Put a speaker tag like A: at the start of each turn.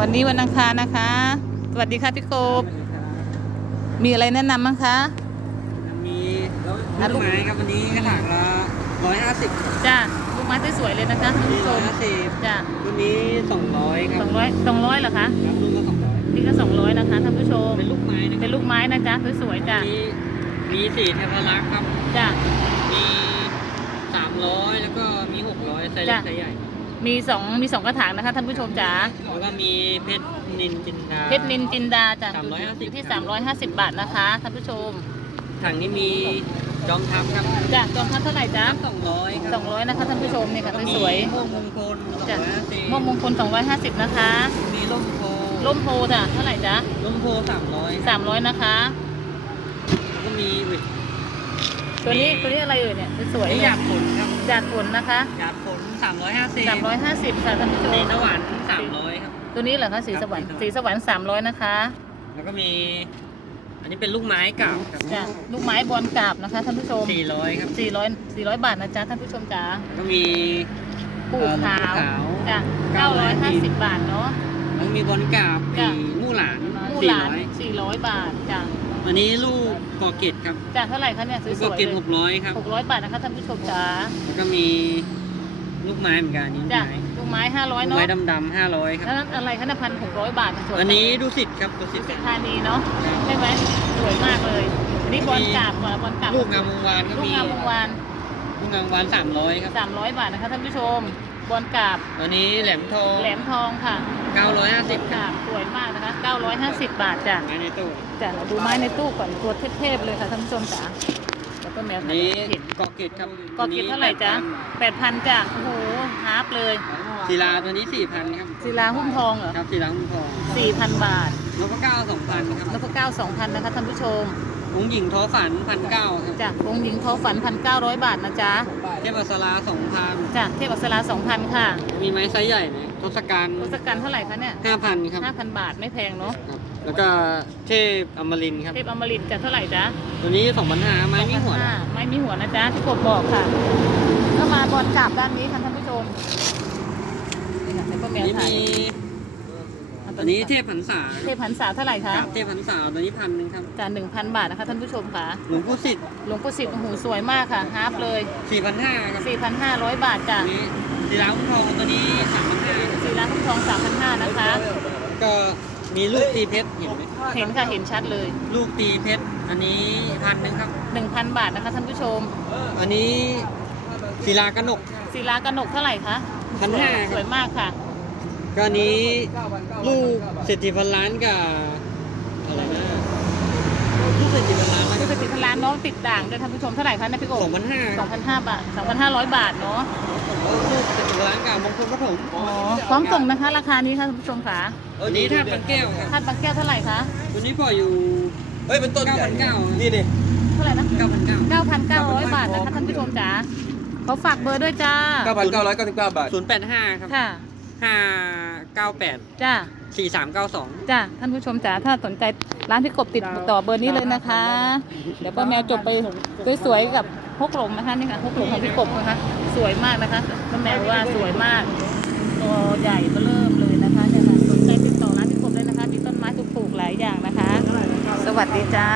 A: วันนี้วันอังคารนะคะ สวัสดีค่ะพี่กบ มีอะไรแนะนำบ้างคะ
B: มี
A: อะลู
B: ลู
A: ก
B: กไม้ครับวันนี้กระถางละร้อยห้าสิบ
A: จ้าลูกไม้สวยๆเลยนะคะท่าน
B: มี
A: ผู้ช
B: ร้อ
A: ม
B: ยห้าสิบ
A: จ้า
B: ตัวนี้สองร้อยค
A: ส
B: รั
A: อบงร้อยสองร้อยเหรอคะ
B: ครับลูกละสองร้อย
A: นี่ก็สองร้อยนะคะท่านผู้ชม
B: เป็นลูกไม้นะค
A: เป็
B: รับ
A: นลูกไม้นะจ๊ะสวยๆจ้า
B: มีมีสี่เทพรักษ์ครับ
A: จ้า
B: มีสามร้อยแล้วก็มีหกร้อยไซส์เล็ก
A: จ้ะ
B: ไซส์ใหญ่
A: มีสองมีสองกระถางนะคะท่านผู้ชมจ๋า
B: แล้วก็มีเพชรนินจินดา
A: เพชรนินจินดาจ้ะ
B: 350
A: อยู่ที่ 350 บาทนะคะท่านผู้ชม
B: ถังนี้มีจอมทัพครับ
A: จ้ะจอมทัพเท่าไหร่จ๊ะ
B: สองร้อยครับ
A: 200นะคะท่านผู้ชมนี่ค่ะ
B: แล้วก็มี
A: สวย
B: ม่วงมงคลสอง
A: จ้ะ
B: ร้อยห้าสิบ
A: ๆม่วงมงคล 250 นะคะ
B: มีร่มโพ
A: ร่มโพจ้ะเท่าไหร่จ๊ะ
B: ร่มโพสามร้อย
A: 300 นะคะ
B: แล้วก็มีอุ๊ย
A: ตัวนี้ตัวนี้อะไรเอ่ยเนี่ยสวยๆ
B: นี่
A: เนี่ย
B: ยาผลครับ
A: หยาดฝนนะคะ
B: ยาผล สามร้อยห้าสิบ
A: 350ค่ะท่านผู้ช
B: สี
A: ม
B: สวรรค์สามร้อยครับ
A: ตัวนี้เหรอคะสีสวรรค์
B: ครับ
A: สีสวรรค์300นะคะ
B: แล้วก็มี อันนี้เป็นลูกไม้เก่าครับ
A: จ้ะลูกไม้บอลกราบนะคะท่านผู้ชม
B: สี่ร้อยครับ
A: 400 400บาทนะจ๊ะท่านผู้ชมจ๋า
B: แล้วก็มี
A: ปูขาว
B: เอ่อปูขาว
A: จ้ะ
B: 950
A: 950บาทเนาะ
B: แล้วก็มีบอลกาบ
A: จ้ะ
B: มีมู่หลาน
A: มู
B: สี่
A: หลาน
B: ร้อย
A: 400บาทจ้ะ
B: อันนี้ลูกกอเกตครับ
A: จ้ะเท่าไหร่คะเนี่ยส
B: ลูก
A: วย
B: กอ
A: ๆ
B: เกต
A: เล
B: ห
A: ย
B: กร้อยครับ
A: 600บาทนะคะท่านผู้ชมจ๋า
B: แล้วก็มี ลูกไม้เหมือนกันอันนี้ลูก
A: จ้ะ
B: ไม้
A: ลูกไม้500
B: ลูก
A: เนาะ
B: ไม้ดำๆห้าร้อยค
A: แล้ว
B: รับ
A: นั้นอะไรคะเนี่ยพันหกร้อยบาทสวย
B: อันนี้ดูสิทธิ์ครับดูสิ
A: สิ
B: ทธิ์
A: สิธานีเนาะใช่ไหมสวยมากเลยอันนี้บอลกราบก่อนบอลกราบ
B: ลูกงามวงวานก็
A: ลูก
B: มี
A: งามวงวาน
B: ลูกงามวงวานสามร้อยครับ
A: 300บาทนะคะท่านผู้ชมบอลกราบ
B: อันนี้แหลมทอง
A: แหลมทองค่ะ
B: เก้าร้อยห้าสิบ
A: กราบสวยมากนะคะ 950 บาทจ้ะ
B: ไม้ในตู้
A: จ้ะเราดูไม้ในตู้ก่อนตัวเทพๆเลยค่ะท่านผู้ชมจ๋า แล้วก็แมว
B: อัน
A: ถ่าย
B: นี้
A: เห็น
B: กอเกตครับ
A: กอเก็บเท่าไหร่จ๊ะ8,000จ้ะโอ้โหฮาร์ปเลย
B: ศิลาตัวนี้สี่พันครับ
A: ศิลาหุ้มทองเหรอ
B: ครับศิลาหุ้มทอง
A: 4,000บาท
B: แล้วก็เก้าสองพันครับ
A: แล้วก็เก้า2,000นะคะท่านผู้ชม
B: องค์หญิงท้อฝันพันเก้าครับ
A: จ้ะองค์หญิงทอฝัน1,900บาทนะจ๊ะ
B: เทพอัสราสองพัน
A: จ้ะเทพอักษรา2,000ค่ะ
B: มีไม้ไซส์ใหญ่ไหมทศกัณฐ์
A: ทศกัณฐ์เท่าไหร่คะเนี่ย
B: ห้าพันครับ
A: 5,000บาทไม่แพงเนาะ
B: ครับ แล้วก็เทพอมรินทร์ครับ
A: เทพอมฤตจะเท่าไหร่จ๊ะ
B: ตัวนี้สองพันห้าไม้มีหัวนะ
A: 2,500ไม่มีหัวนะจ๊ะที่กบบอกค่ะก็มาบอลกราบด้านนี้ค่ะท่านผู้ชมนี่ค่ะแล้วก็แม
B: อัน
A: ว
B: นี้
A: ถ่าย
B: มี
A: เอา
B: อันนี้เทพหันษา
A: เทพหันษาเท่าไหร่คะ
B: ครับเทพหันษาตัวนี้พันหนึ่งครับ
A: จ้ะ1,000บาทนะคะท่านผู้ชมค่ะ
B: หลวงปู่สิทธิ์
A: หลวงปู่สิบโอ้โหสวยมากค่ะฮาร์ปเลย
B: สี่พันห้าครับ
A: 4,500 บาทจ้ะ
B: อันนี้ศิลาหุ้มทองตัวนี้สามพันห้า
A: สีร้านทอง3,500นะคะ
B: ก็มีลูกตีเพชรเห็นไหม
A: เห็นค่ะเห็นชัดเลย
B: ลูกตีเพชรอันนี้พันหนึ่งครับ
A: 1,000 บาทนะคะท่านผู้ชม
B: อันนี้ศิลากระหนก
A: ศิลากระหนกเท่าไหร่คะ
B: พันห้า
A: สวยมากค่ะ
B: ก็อันนี้ลูกเศรษฐีพันล้านกับอะไรนะลูกเศรษฐีพันล้านแล้ว
A: ดู
B: ก็
A: สติพลานน้องติดด่างด้วยท่านผู้ชมเท่าไหร่คะเนะพี่โก
B: สองพันห้า
A: สองพันห้าบาทสองพันห้าร้อยบาทเนาะ
B: ลูกเศรษฐีพันล้านกับมงคลปฐม
A: อ๋อพร้อมส่งนะคะ ราคานี้ค่ะท่านผู้ชมค่ะ
B: อันนี้ท่าตุบางแก้วครับ
A: คาดบางแก้วเท่าไหร่คะ
B: ตัวนี้ปล่อยอยู่
C: เฮ้ยเป็นต้น
B: เก้าพันเก้า
C: นี่ดิ
A: เท่าไหร่นะ
B: เก้าพันเก้า
A: เก้าพันเก้าร้อยบาทนะคะท่านผู้ชมจ๋าเขาฝากเบอร์ด้วยจ้า
C: 9,999 บาท
B: ศูนย์แปดห้าครับ
A: ค่ะ
B: ห้าเก้าแปด
A: จ้า
B: สี่สามเก้าสอง
A: จ้าท่านผู้ชมจ๋าถ้าสนใจร้านพี่กบติดต่อเบอร์นี้เลยนะคะ เดี๋ยวป้าแมวจบไปสวยๆกับฮกหลงนะคะนี่ค่ะฮกหลงของพี่กบนะคะสวยมากนะคะป้าแมวว่าสวยมากตัวใหญ่ก็เริ่มเลยนะคะเนี่ยค่ะสนใจติดต่อร้านพี่กบเลยนะคะมีต้นไม้ถูกๆหลายอย่างนะคะ สวัสดีจ้า